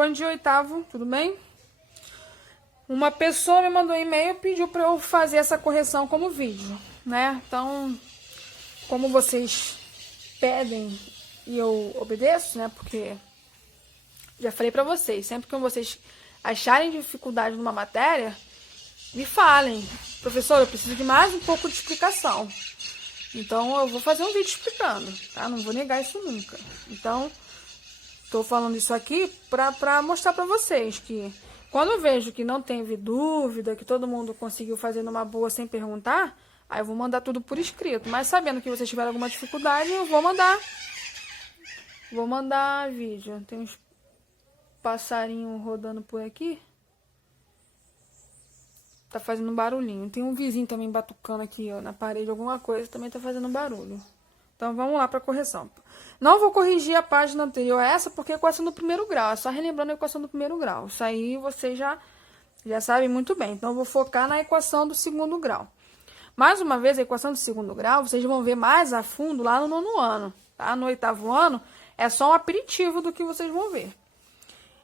bom dia, oitavo, tudo bem? Uma pessoa me mandou um e-mail e pediu para eu fazer essa correção como vídeo, né? Então, como vocês pedem e eu obedeço, né? Porque já falei para vocês, sempre que vocês acharem dificuldade numa matéria, me falem. Professor, eu preciso de mais um pouco de explicação. Então, eu vou fazer um vídeo explicando, tá? Não vou negar isso nunca. Então, tô falando isso aqui pra mostrar pra vocês que quando eu vejo que não teve dúvida, que todo mundo conseguiu fazer numa boa sem perguntar, aí eu vou mandar tudo por escrito. Mas sabendo que vocês tiveram alguma dificuldade, eu vou mandar. Vou mandar vídeo. Tem uns passarinhos rodando por aqui. Tá fazendo um barulhinho. Tem um vizinho também batucando aqui, ó, na parede, alguma coisa, também tá fazendo barulho. Então, vamos lá para a correção. Não vou corrigir a página anterior a essa, porque é a equação do primeiro grau. É só relembrando a equação do primeiro grau. Isso aí vocês já sabem muito bem. Então, eu vou focar na equação do segundo grau. Mais uma vez, a equação do segundo grau, vocês vão ver mais a fundo lá no nono ano. Tá? No oitavo ano, é só um aperitivo do que vocês vão ver.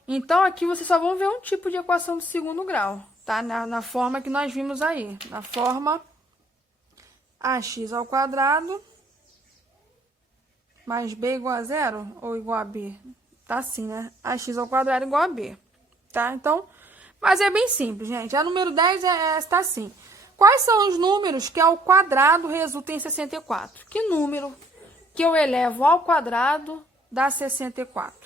Então, aqui vocês só vão ver um tipo de equação do segundo grau. Tá? Na forma que nós vimos aí. Na forma ax ao quadrado mais b igual a zero ou igual a b? Tá assim, né? Ax ao quadrado igual a b. Tá? Então, mas é bem simples, gente. A número 10 está assim. Quais são os números que ao quadrado resultam em 64? Que número que eu elevo ao quadrado dá 64?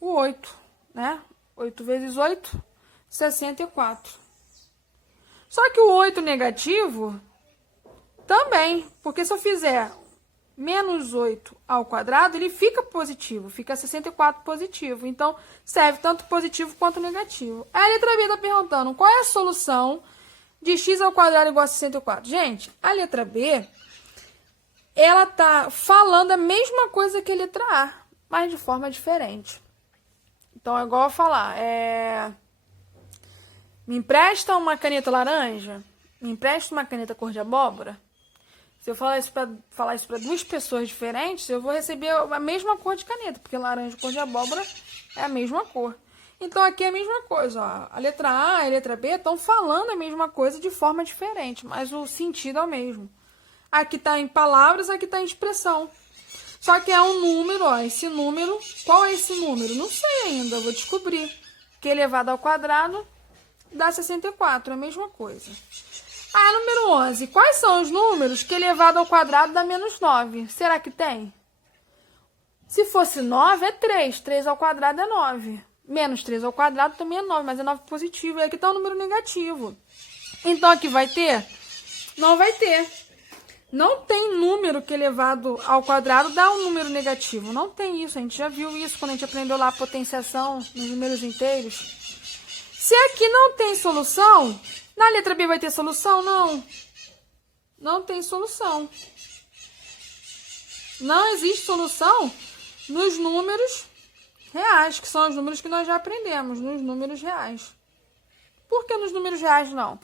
O 8, né? 8 vezes 8, 64. Só que o 8 negativo também, porque se eu fizer menos 8 ao quadrado, ele fica positivo, fica 64 positivo. Então, serve tanto positivo quanto negativo. Aí a letra B está perguntando, qual é a solução de x ao quadrado igual a 64? Gente, a letra B, ela tá falando a mesma coisa que a letra A, mas de forma diferente. Então, é igual a falar, me empresta uma caneta laranja? Me empresta uma caneta cor de abóbora? Se eu falar isso para duas pessoas diferentes, eu vou receber a mesma cor de caneta, porque laranja e cor de abóbora é a mesma cor. Então, aqui é a mesma coisa. Ó. A letra A e a letra B estão falando a mesma coisa de forma diferente, mas o sentido é o mesmo. Aqui está em palavras, aqui está em expressão. Só que é um número, ó, esse número, qual é esse número? Não sei ainda, eu vou descobrir. Que elevado ao quadrado dá 64, é a mesma coisa. Ah, número 11. Quais são os números que elevado ao quadrado dá menos 9? Será que tem? Se fosse 9, é 3. 3 ao quadrado é 9. Menos 3 ao quadrado também é 9, mas é 9 positivo. E aqui está o número negativo. Então, aqui vai ter? Não vai ter. Não tem número que elevado ao quadrado dá um número negativo. Não tem isso. A gente já viu isso quando a gente aprendeu lá a potenciação nos números inteiros. Se aqui não tem solução, na letra B vai ter solução? Não. Não tem solução. Não existe solução nos números reais, que são os números que nós já aprendemos, nos números reais. Por que nos números reais não?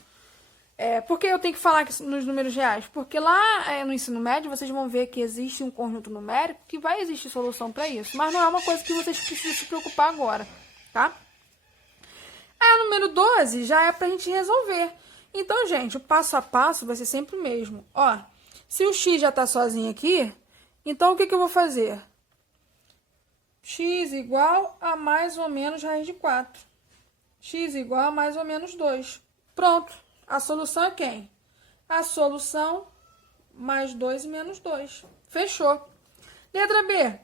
Por que eu tenho que falar nos números reais? Porque lá no ensino médio vocês vão ver que existe um conjunto numérico que vai existir solução para isso. Mas não é uma coisa que vocês precisam se preocupar agora, tá? O número 12 já é para a gente resolver. Então, gente, o passo a passo vai ser sempre o mesmo. Ó, se o x já está sozinho aqui, então o que eu vou fazer? X igual a mais ou menos raiz de 4. X igual a mais ou menos 2. Pronto. A solução é quem? A solução mais 2 e menos 2. Fechou. Letra B.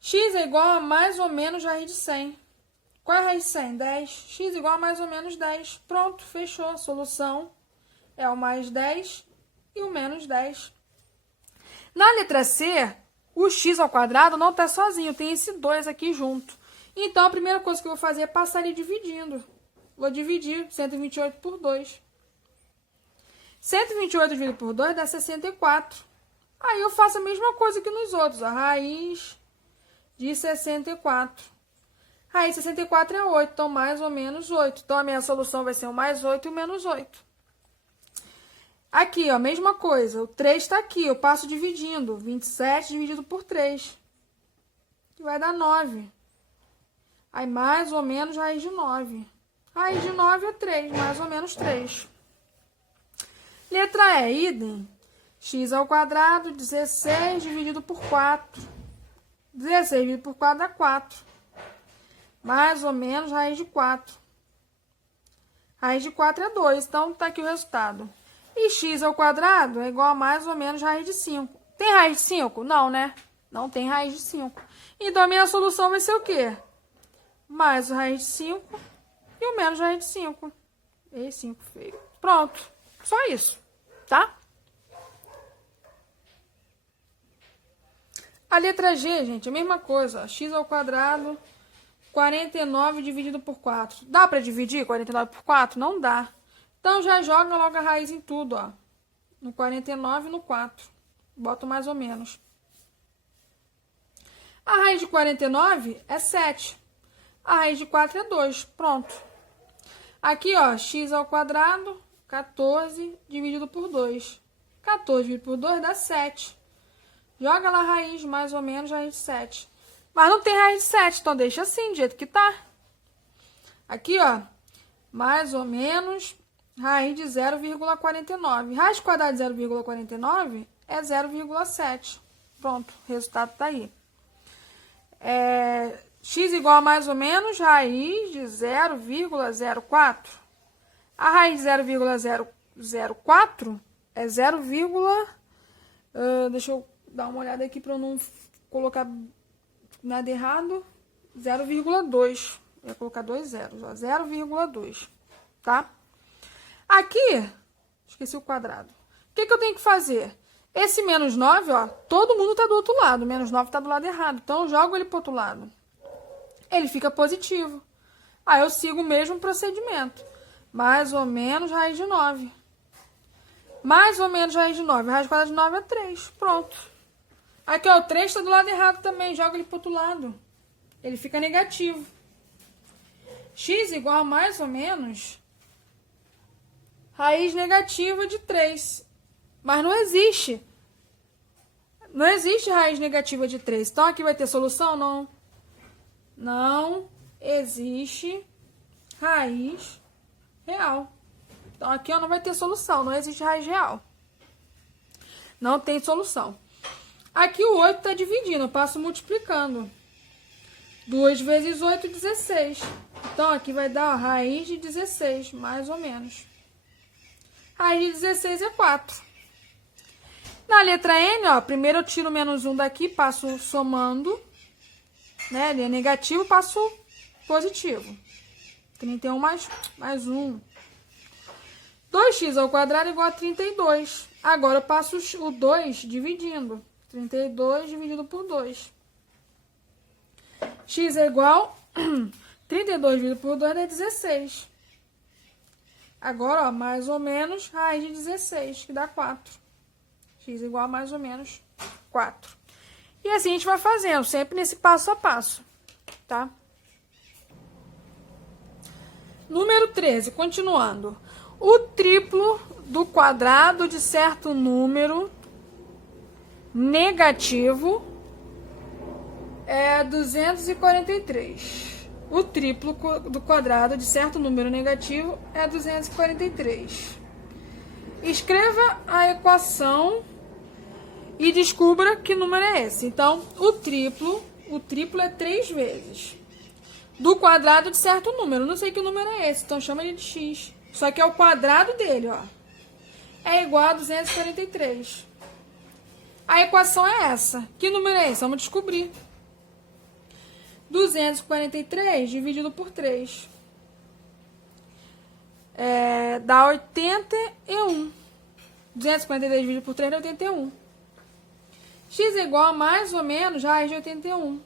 X é igual a mais ou menos raiz de 100. Qual é a raiz de 100? 10. X igual a mais ou menos 10. Pronto, fechou. A solução é o mais 10 e o menos 10. Na letra C, o x ao quadrado não está sozinho, tem esse 2 aqui junto. Então, a primeira coisa que eu vou fazer é passar ele dividindo. Vou dividir 128 por 2. 128 dividido por 2 dá 64. Aí eu faço a mesma coisa que nos outros. A raiz de 64. Raiz de 64 é 8, então mais ou menos 8. Então, a minha solução vai ser o mais 8 e o menos 8. Aqui, ó, mesma coisa. O 3 está aqui, eu passo dividindo. 27 dividido por 3. Que vai dar 9. Aí, mais ou menos, raiz de 9. Raiz de 9 é 3, mais ou menos 3. Letra E, idem. X ao quadrado, 16 dividido por 4. 16 dividido por 4 dá 4. Mais ou menos raiz de 4. Raiz de 4 é 2, então tá aqui o resultado. E x ao quadrado é igual a mais ou menos raiz de 5. Tem raiz de 5? Não, né? Não tem raiz de 5. Então, a minha solução vai ser o quê? Mais o raiz de 5 e o menos raiz de 5. E 5 feio. Pronto. Só isso, tá? A letra G, gente, a mesma coisa. Ó. X ao quadrado, 49 dividido por 4. Dá para dividir 49 por 4? Não dá. Então, já joga logo a raiz em tudo, ó. No 49 e no 4. Boto mais ou menos. A raiz de 49 é 7. A raiz de 4 é 2. Pronto. Aqui, ó, x ao quadrado, 14 dividido por 2. 14 dividido por 2 dá 7. Joga lá a raiz, mais ou menos, raiz de 7. Mas não tem raiz de 7, então deixa assim, do jeito que tá. Aqui, ó, mais ou menos, raiz de 0,49. Raiz quadrada de 0,49 é 0,7. Pronto, o resultado tá aí. X igual a mais ou menos raiz de 0,04. A raiz de 0,004 é 0, deixa eu dar uma olhada aqui para eu não colocar nada errado. 0,2. Eu ia colocar 2 zeros, ó, 0,2, tá? Aqui, esqueci o quadrado. O que eu tenho que fazer? Esse menos 9, ó, todo mundo tá do outro lado. O menos 9 tá do lado errado. Então, eu jogo ele pro outro lado. Ele fica positivo. Aí, eu sigo o mesmo procedimento. Mais ou menos raiz de 9. Mais ou menos raiz de 9. Raiz quadrada de 9 é 3. Pronto. Aqui, ó, o 3 tá do lado errado também. Joga ele pro outro lado. Ele fica negativo. X igual a mais ou menos raiz negativa de 3. Mas não existe. Não existe raiz negativa de 3. Então, aqui vai ter solução? Não. Não existe raiz real. Então, aqui ó, não vai ter solução. Não existe raiz real. Não tem solução. Aqui o 8 está dividindo. Eu passo multiplicando. 2 vezes 8, 16. Então, aqui vai dar a raiz de 16, mais ou menos. Raiz de 16 é 4. Na letra N, ó, primeiro eu tiro menos 1 daqui, passo somando, né? Ele é negativo, passo positivo. 31 mais 1. 2x ao quadrado é igual a 32. Agora eu passo o 2 dividindo. 32 dividido por 2. X é igual 32 dividido por 2 dá 16. Agora, ó, mais ou menos raiz de 16, que dá 4. X igual a mais ou menos 4. E assim a gente vai fazendo, sempre nesse passo a passo, tá? Número 13, continuando. O triplo do quadrado de certo número negativo é 243. O triplo do quadrado de certo número negativo é 243. Escreva a equação e descubra que número é esse. Então, o triplo é 3 vezes do quadrado de certo número. Não sei que número é esse, então chama ele de x. Só que é o quadrado dele, ó. É igual a 243. A equação é essa. Que número é esse? Vamos descobrir. 243 dividido por 3. Dá 81. 243 dividido por 3 dá 81. X é igual a mais ou menos raiz de 81.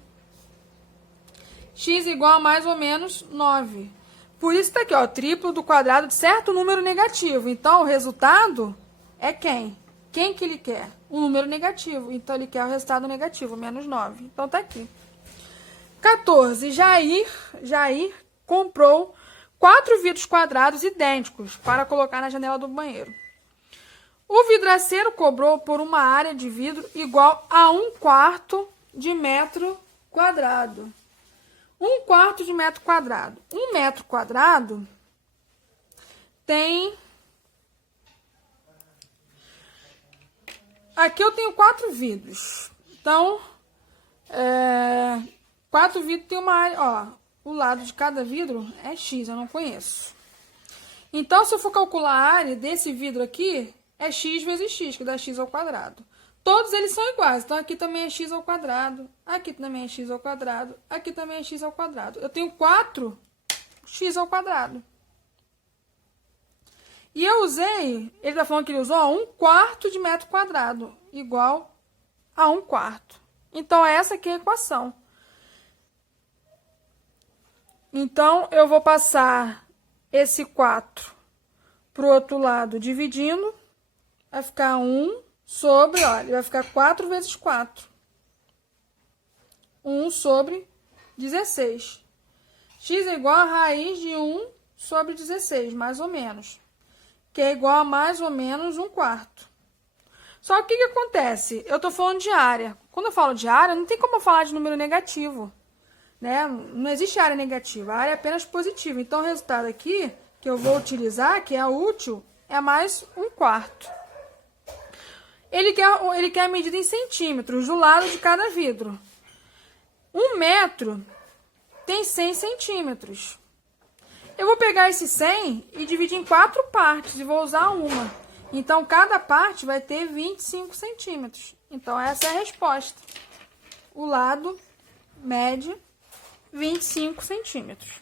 X igual a mais ou menos 9. Por isso tá aqui, ó, triplo do quadrado de certo número negativo. Então, o resultado é quem? Quem que ele quer? Um número negativo. Então, ele quer o resultado negativo, menos 9. Então, tá aqui. 14. Jair comprou 4 vidros quadrados idênticos para colocar na janela do banheiro. O vidraceiro cobrou por uma área de vidro igual a 1/4 de metro quadrado. 1/4 de metro quadrado. 1 metro quadrado tem... Aqui eu tenho 4 vidros. Então, 4 vidros tem uma área... Ó, o lado de cada vidro é X, eu não conheço. Então, se eu for calcular a área desse vidro aqui, é X vezes X, que dá X ao quadrado. Todos eles são iguais. Então, aqui também é X ao quadrado. Aqui também é X ao quadrado. Aqui também é X ao quadrado. Eu tenho 4 X ao quadrado. E eu usei... Ele tá falando que ele usou 1/4 de metro quadrado. Igual a 1/4. Então, essa aqui é a equação. Então, eu vou passar esse 4 pro outro lado dividindo. Vai ficar 1 sobre, olha, vai ficar 4 vezes 4. 1 sobre 16. X é igual a raiz de 1 sobre 16, mais ou menos. Que é igual a mais ou menos 1/4. Só que o que acontece? Eu tô falando de área. Quando eu falo de área, não tem como eu falar de número negativo, né? Não existe área negativa, a área é apenas positiva. Então, o resultado aqui, que eu vou utilizar, que é útil, é mais 1/4. Ele quer a medida em centímetros do lado de cada vidro. 1 metro tem 100 centímetros. Eu vou pegar esse 100 e dividir em 4 partes e vou usar uma. Então, cada parte vai ter 25 centímetros. Então, essa é a resposta. O lado mede 25 centímetros.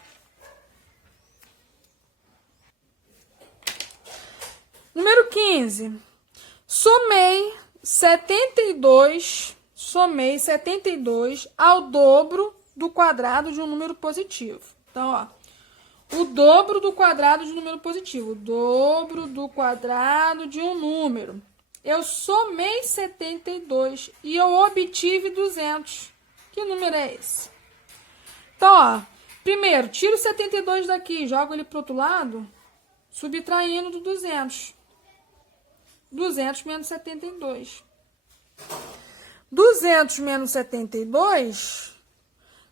Número 15. Somei 72 ao dobro do quadrado de um número positivo. Então, ó, o dobro do quadrado de um número positivo. O dobro do quadrado de um número. Eu somei 72 e eu obtive 200. Que número é esse? Então, ó, primeiro, tiro o 72 daqui, jogo ele para o outro lado, subtraindo do 200. 200 menos 72. 200 menos 72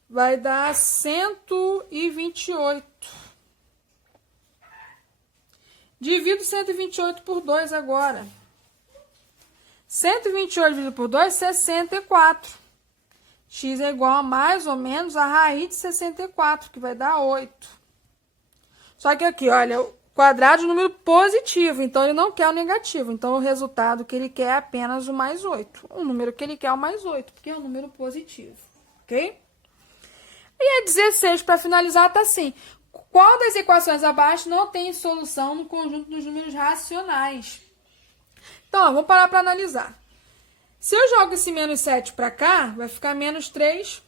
vai dar 128. Divido 128 por 2 agora. 128 dividido por 2, 64. X é igual a mais ou menos a raiz de 64, que vai dar 8. Só que aqui, olha, o quadrado de número positivo, então ele não quer o negativo. Então, o resultado que ele quer é apenas o mais 8. O número que ele quer é o mais 8, porque é um número positivo, ok? E a 16, para finalizar, tá assim. Qual das equações abaixo não tem solução no conjunto dos números racionais? Então, ó, vamos parar para analisar. Se eu jogo esse menos 7 para cá, vai ficar menos 3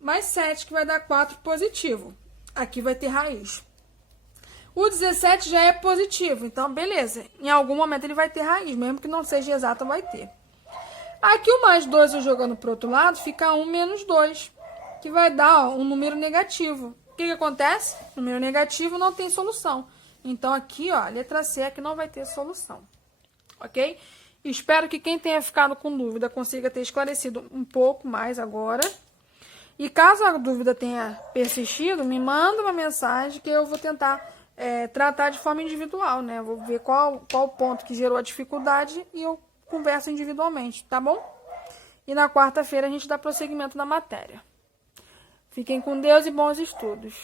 mais 7, que vai dar 4 positivo. Aqui vai ter raiz. O 17 já é positivo, então beleza. Em algum momento ele vai ter raiz, mesmo que não seja exata, vai ter. Aqui o mais 2 eu jogando para o outro lado, fica 1 menos 2, que vai dar, ó, um número negativo. O que acontece? Número negativo não tem solução. Então aqui, ó, a letra C é que não vai ter solução. Ok? Espero que quem tenha ficado com dúvida consiga ter esclarecido um pouco mais agora. E caso a dúvida tenha persistido, me manda uma mensagem que eu vou tentar tratar de forma individual, né? Vou ver qual o ponto que gerou a dificuldade e eu converso individualmente, tá bom? E na quarta-feira a gente dá prosseguimento na matéria. Fiquem com Deus e bons estudos.